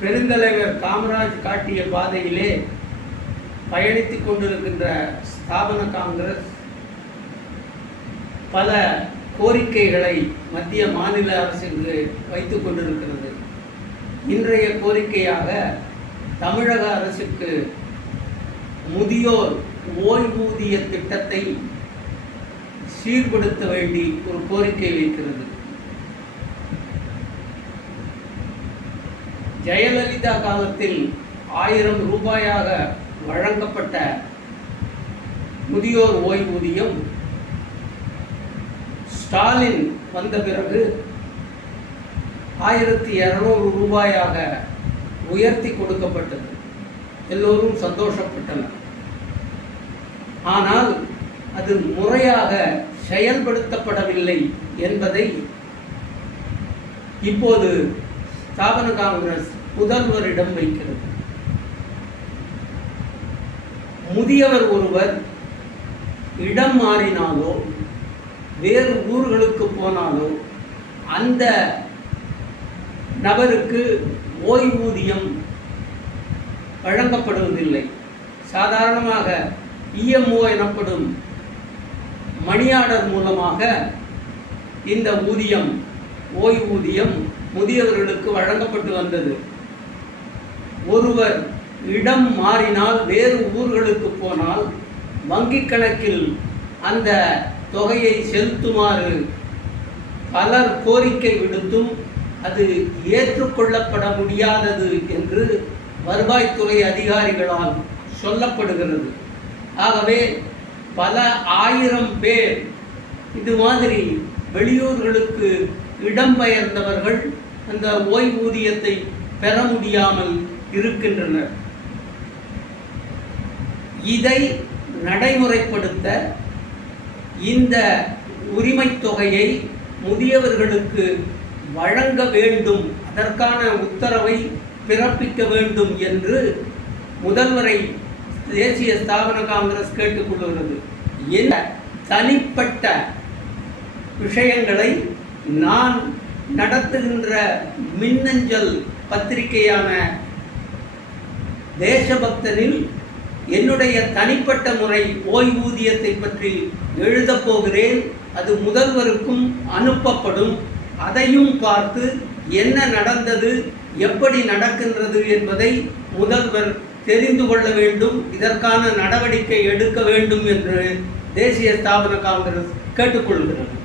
பெருந்தலைவர் காமராஜ் காட்டிய பாதையிலே பயணித்துக் கொண்டிருக்கின்ற ஸ்தாபன காங்கிரஸ் பல கோரிக்கைகளை மத்திய மாநில அரசுக்கு வைத்துக் கொண்டிருக்கிறது. இன்றைய கோரிக்கையாக தமிழக அரசுக்கு முதியோர் ஓய்வூதிய திட்டத்தை சீர்படுத்த வேண்டி ஒரு கோரிக்கை வைக்கிறது. ஜெயலலிதா காலத்தில் 1000 ரூபாயாக வழங்கப்பட்ட முதியோர் ஓய்வூதியம் ஸ்டாலின் வந்த பிறகு 1200 ரூபாயாக உயர்த்தி கொடுக்கப்பட்டது. எல்லோரும் சந்தோஷப்பட்டனர். ஆனால் அது முறையாக செயல்படுத்தப்படவில்லை என்பதை இப்போது ஸ்தாபன காங்கிரஸ் முதல்வரிடம் வைக்கிறது. முதியவர் ஒருவர் இடம் மாறினாலோ வேறு ஊர்களுக்கு போனாலோ அந்த நபருக்கு ஓய்வூதியம் வழங்கப்படுவதில்லை. சாதாரணமாக இஎம்ஓ எனப்படும் மணி ஆர்டர் மூலமாக இந்த ஓய்வூதியம் முதியவர்களுக்கு வழங்கப்பட்டு வந்தது. ஒருவர் இடம் மாறினால் வேறு ஊர்களுக்கு போனால் வங்கி கணக்கில் அந்த தொகையை செலுத்துமாறு பலர் கோரிக்கை விடுத்தும் அது ஏற்றுக்கொள்ளப்பட முடியாதது என்று வருவாய்த்துறை அதிகாரிகளால் சொல்லப்படுகிறது. ஆகவே பல 1000 பேர் இது மாதிரி வெளியூர்களுக்கு இடம்பெயர்ந்தவர்கள் அந்த ஓய்வூதியத்தை பெற முடியாமல் இருக்கின்றனர். இதை நடைமுறைப்படுத்த இந்த உரிமை தொகையை முதியவர்களுக்கு வழங்க வேண்டும், அதற்கான உத்தரவை பிறப்பிக்க வேண்டும் என்று முதல்வரை தேசிய ஸ்தாபன காங்கிரஸ் கேட்டுக்கொள்கிறது. என்ற தனிப்பட்ட விஷயங்களை நான் நடத்துகின்ற மின்னஞ்சல் பத்திரிகையான தேசபக்தனில் என்னுடைய தனிப்பட்ட முறை ஓய்வூதியத்தை பற்றி எழுதப் போகிறேன். அது முதல்வருக்கும் அனுப்பப்படும். அதையும் பார்த்து என்ன நடந்தது, எப்படி நடக்கின்றது என்பதை முதல்வர் தெரிந்து கொள்ள வேண்டும். இதற்கான நடவடிக்கை எடுக்க வேண்டும் என்று தேசிய ஸ்தாபன காங்கிரஸ் கேட்டுக்கொள்கிறது.